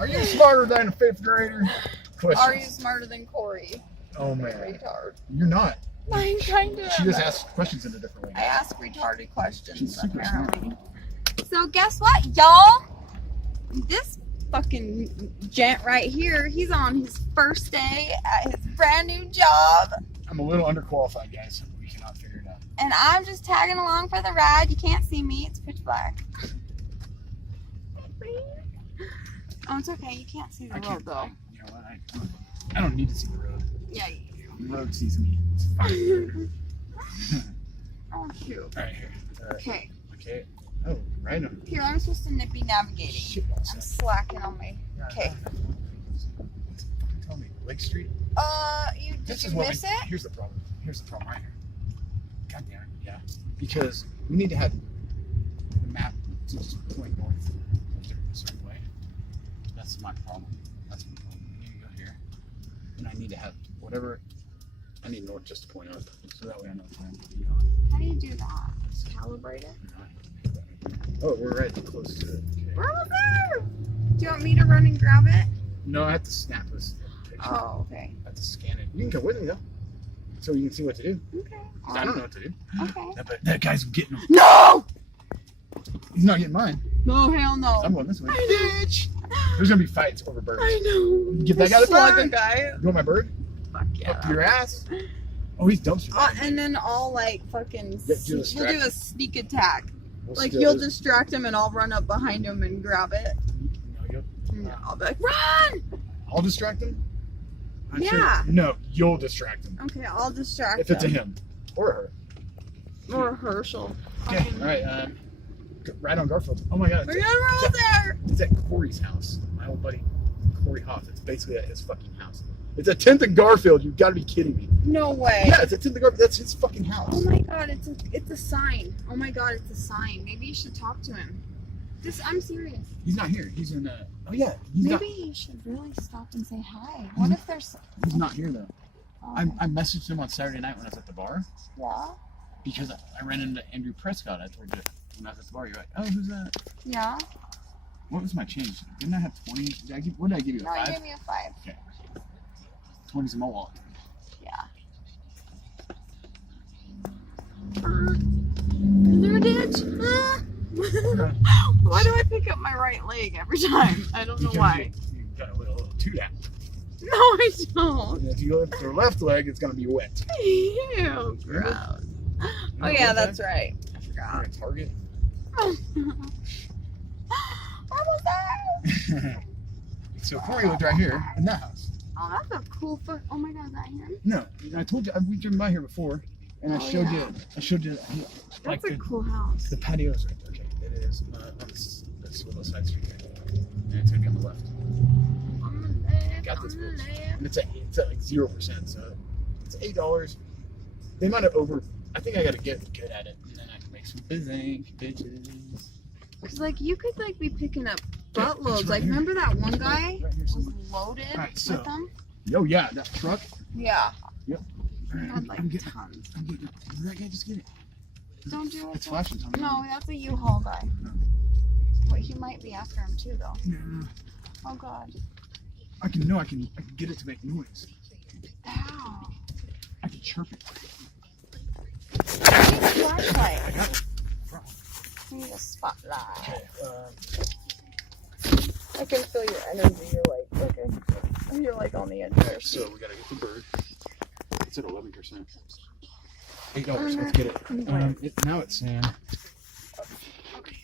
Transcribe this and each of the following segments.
Are you smarter than a 5th grader? Questions. Are you smarter than Corey? Oh man, Retard. you're not. I'm trying to. She just asks questions in a different way. I ask retarded She's questions super apparently. So guess what, y'all? This fucking gent right here, he's on his first day at his brand new job. I'm a little underqualified, guys. We cannot figure it out. And I'm just tagging along for the ride. You can't see me. It's pitch black. Oh, it's okay. You can't see the road, though. You know what? I don't need to see the road. Yeah, you do. The road sees me. It's fine. Oh, cute. All right, here. Okay. Okay. Oh, right on. Here, I'm supposed to nippy navigating. Shit, I'm slacking on my. Okay. Tell me, Lake Street? Did you miss it? Here's the problem. Here's the problem right here. God damn it. Yeah. Because we need to have the map to just point north a certain way. That's my problem. That's my problem. We need to go here. And I need to have whatever. I need north just to point up. So that way I know what time to be on. How do you do that? Calibrate it? Oh, we're right close to it. Okay. We're almost there! Do you want me to run and grab it? No, I have to snap this picture. Oh, okay. I have to scan it. You can come with me though, so you can see what to do. Okay. 'Cause I don't know what to do. Okay. That guy's getting them. No! He's not getting mine. No, hell no. I'm going this way. I know. Bitch! There's gonna be fights over birds. I know. Get that guy the bird. Guy. You want my bird? Fuck yeah. Up your ass. Oh, he's dumpster diving. And then I'll like fucking. Yeah, We'll distract. do a sneak attack. We'll Like steal you'll his- distract him and I'll run up behind him and grab it. No, And I'll be like, run! I'll distract him. I'm Yeah. Sure. No, you'll distract him. Okay, I'll distract If it's a him. him or her. Or Herschel. Okay. All right. Right on Garfield. Oh my God. We're gonna roll there! It's at Corey's house. My old buddy, Corey Hoff. It's basically at his fucking house. It's at 10th and Garfield. You've got to be kidding me. No way. Yeah, it's at 10th and Garfield. That's his fucking house. Oh my god, it's a sign. Oh my god, it's a sign. Maybe you should talk to him. I'm serious. He's not here. He's in. Oh yeah. He's Maybe you should really stop and say hi. What if there's? He's not here though. Oh, I messaged him on Saturday night when I was at the bar yeah. because I ran into Andrew Prescott. I told you when I was at the bar. You're like, oh, who's that? Yeah. What was my change? Didn't I have 20? What did I give you? No, A you 5? gave me a 5. 20's in my wallet. Yeah. Is there a ditch? Why do I pick up my right leg every time? I don't know why. You got a little toot out. No, I don't. And if you go with your left leg, it's gonna be wet. Ew, gross. Oh yeah, that's right. I You're forgot. at Target. Almost there. So Corey lived right here in that house. Oh, that's a cool fuck. Oh my god, is that him? No, I told you we've driven by here before, and I Oh, showed yeah. you. I showed you. Like That's a cool house. the patio's right there. Okay, it is. This little side street there, and it's gonna be on the left. On the left, Got this on the bitch. left. And it's at like 0%, so it's $8. They might have I think I gotta get good at it, and then I can make some bitches. Cause like you could like be picking up Yeah, buttloads. it's right Like here. remember that one It's guy right here was somewhere. loaded Alright, so- with them? Oh yeah, that truck. Yeah. Yep. He Alright, had like I'm getting. tons. I'm getting. Did that guy just get it? Don't do it. It's flashing. Tell me. No, that's a U-Haul guy. No. Wait, he might be after him too though. No. Oh god. I can get it to make noise. Ow. I can chirp it. I need a flashlight. I got it. I need a spotlight. Okay. I can feel your energy. You're like, okay. You're like on the edge there. So we gotta get the bird. It's at 11%. $8. Let's get it. Now it's saying. Okay.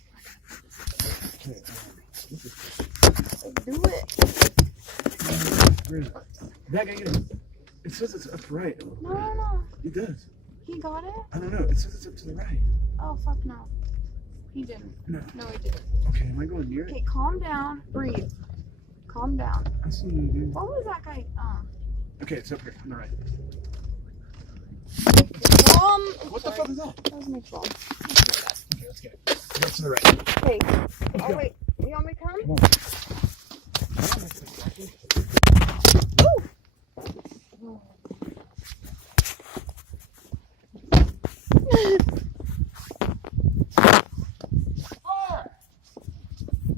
Do it. Where is it? That guy get it. It says it's up right. No. It does. He got it? I don't know. It says it's up to the right. Oh, fuck no. He didn't. No. No, he didn't. Okay, am I going near it? Okay, calm down. Breathe. Calm down. I see you, dude. What was that guy? Okay, it's up here on the right. What the fuck is that? That was my phone. Okay, let's get it. Go to the right. Hey. Let's Oh, go. wait. You want me to come? Come on.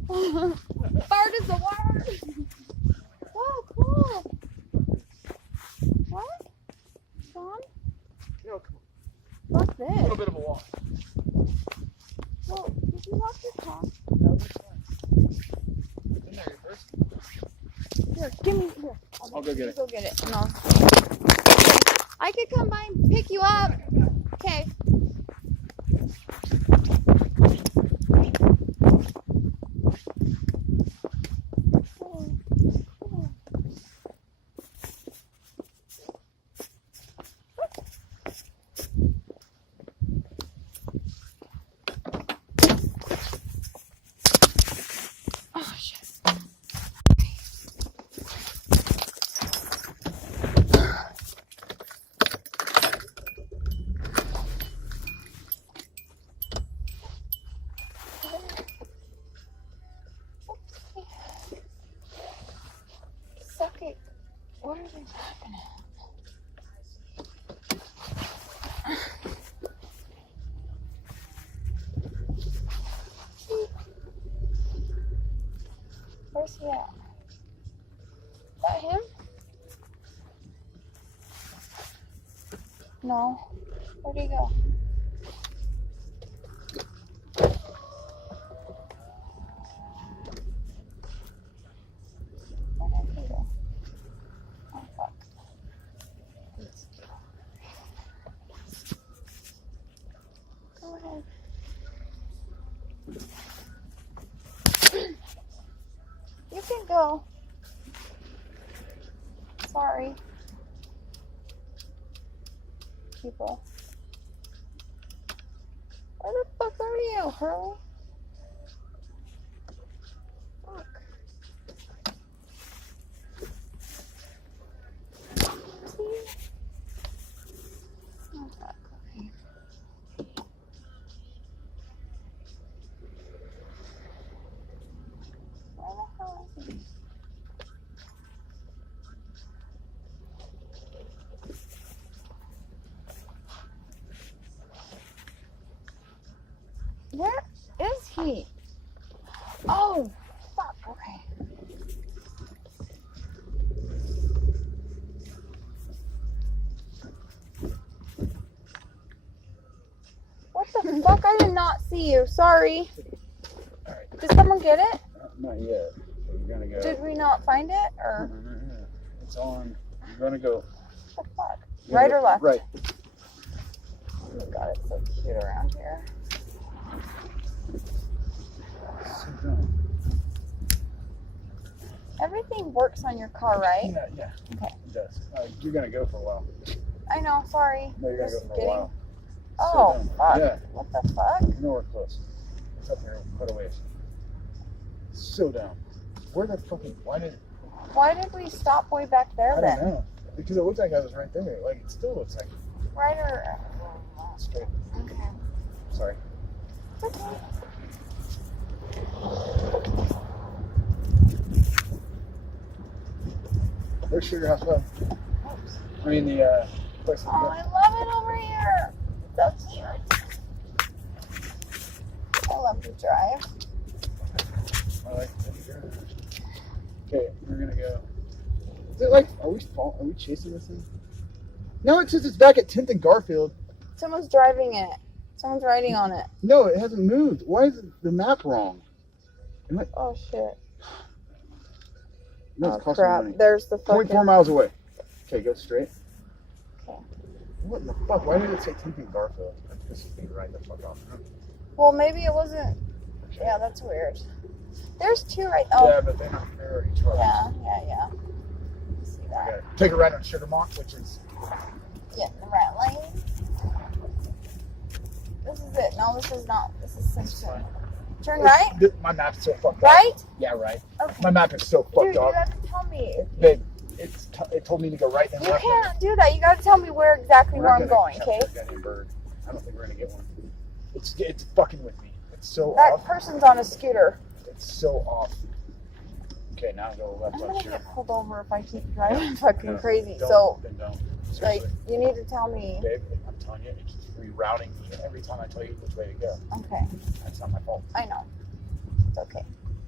Fart is the word. Here, give me here. I'll go get it. Go get it. No. I could come by and pick you up. Okay. Oh shit. Suck it. What are they laughing at? Where's he at? Is that him? No. Where'd he go? Where did he go? Oh, fuck. Go ahead. You can go. Sorry. People. Where the fuck are you, Hurley? Fuck. See? Oh, fuck. Okay. Where the hell is he? Where is he? Oh, fuck, okay. What the fuck? I did not see you. Sorry. Alright. Did someone get it? Not yet. So you're gonna go. Did we not find it? Or It's on. You're gonna go. what the fuck? you're gonna Right go- or left? Right. Oh god, it's so cute around here. Sit down. Everything works on your car, right? Yeah. Okay. It does. You're gonna go for a while. I know, sorry. No, you're gonna Just go for a kidding. while. Oh, Sit down. fuck. Yeah. What the fuck? You know we're close. It's up here quite a ways. So down. Where the fucking? Why did? Why did we stop way back there I then? don't know. Because it looked like I was right there. Like it still looks like Right or straight. okay. Sorry. Okay. There's Sugar House Pub. Oops. I mean the place. Oh, I love it over here. So cute. I love to drive. I like it. Okay, we're gonna go. Is it like? Are we chasing this thing? No, it says it's back at 10th and Garfield. Someone's driving it. Someone's riding on it. No, it hasn't moved. Why is the map wrong? Oh shit. No, Oh it's costing crap. money. There's the fucking 0.4 miles away. Okay, go straight. Okay. What the fuck? Why did it say 10th and Garfield? That pisses me right the fuck off. Well, maybe it wasn't. Yeah, that's weird. There's two right. Oh, Yeah, but they're already charged. yeah. See that? Okay. Take a right on Sugarmont, which is Get in the right lane. This is it. No, this is not. This is Simpson. Turn right. My map's so fucked up. Right? Yeah, right. Okay. My map is so Dude, fucked you up. gotta tell me. Babe, it told me to go right then You left. can't do that. You gotta tell me where exactly We're where not I'm gonna going, capture okay? a goddamn bird. I don't think we're gonna get one. It's fucking with me. It's so That off. person's on a scooter. It's so off. Okay, now go left I'm on gonna Sugar. get pulled over if I keep driving fucking No, crazy. don't, So, then don't. like, Seriously. you need to tell me. Babe, I'm telling you, it keeps rerouting me every time I tell you which way to go. Okay, That's not my fault. I know. It's okay.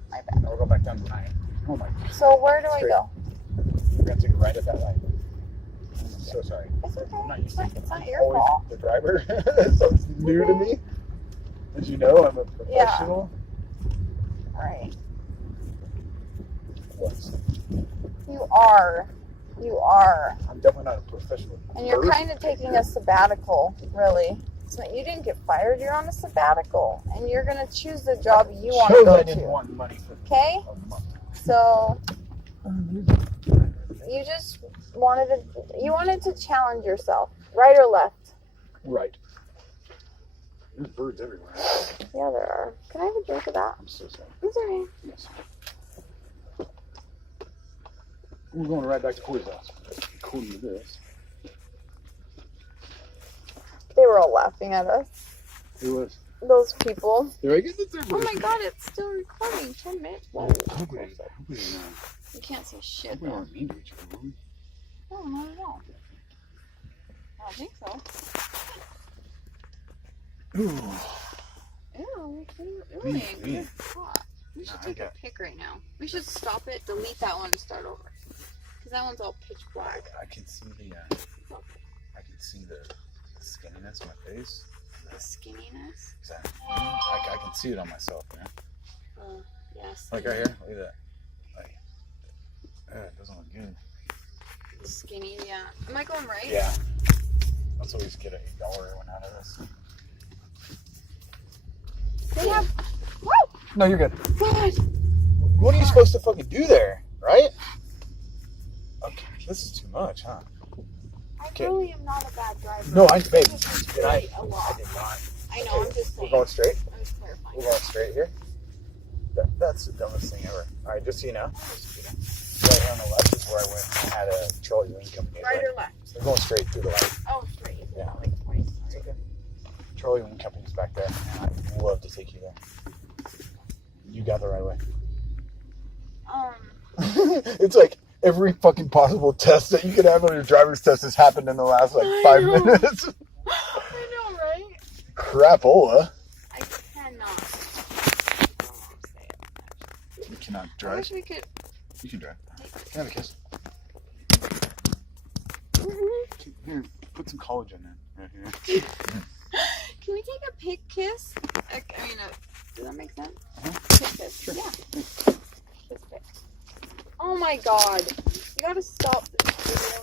My bad. Now we'll go back down tonight. Oh my God. So where do I Straight. go? We're gonna take a right at that light. I'm so sorry. It's okay. I'm not It's used to not your always fault. the driver, so it's new to me. As you know, I'm a professional. Right. Was. You are. You are. I'm definitely not a professional. And you're kind of taking a sabbatical, really. So you didn't get fired. You're on a sabbatical. And you're going to choose the job you want to go I didn't to. want money for Okay? a month. So you just wanted to challenge yourself. Right or left? Right. There's birds everywhere. Yeah, there are. Can I have a drink of that? I'm so sorry. It's okay. Yes. We're going right back to Corey's house. According to this. They were all laughing at us. Who was? Those people. There I guess it's Oh my god, it's still recording. 10 minutes. Hopefully You can't say shit we though. aren't mean to each other, will we? No, not at all. I don't think so. Ooh. Ew, you're Me. You're hot. We should No, I take a got- pic right now. We should stop it, delete that one, and start over. Because that one's all pitch black. I can see the skinniness on my face. The skinniness. Exactly. I can see it on myself, man. Yes. Like right here, look at that. Like, it doesn't look good. Skinny, yeah. Am I going right? Yeah. Let's always get $8 one out of this. They have. Woo! No, you're good. God. What are you supposed to fucking do there, right? Okay, this is too much, huh? I Okay. really am not a bad driver. No, babe. I I did a lot. did not. I know, I'm just We're saying. going straight. I was clarifying. We're going straight here. That's the dumbest thing ever. All right, just so you know, right here on the left is where I went and had a trolley wing company. Right or left? We're going straight through the light. Oh, straight. You said Yeah. that like twice. It's okay. Trolley wing company's back there, and I'd love to take you there. You got the right way. It's like every fucking possible test that you could have on your driver's test has happened in the last like 5 know. minutes. I know, right? Crapola. I cannot. You cannot I drive. wish we could. You can drive. Can I have a kiss? Here, put some collagen in. Right here. Can we take a pig kiss? Does that make sense? Uh-huh. Pig kiss. Sure. Yeah. Kiss pig. Oh my god. You gotta stop this video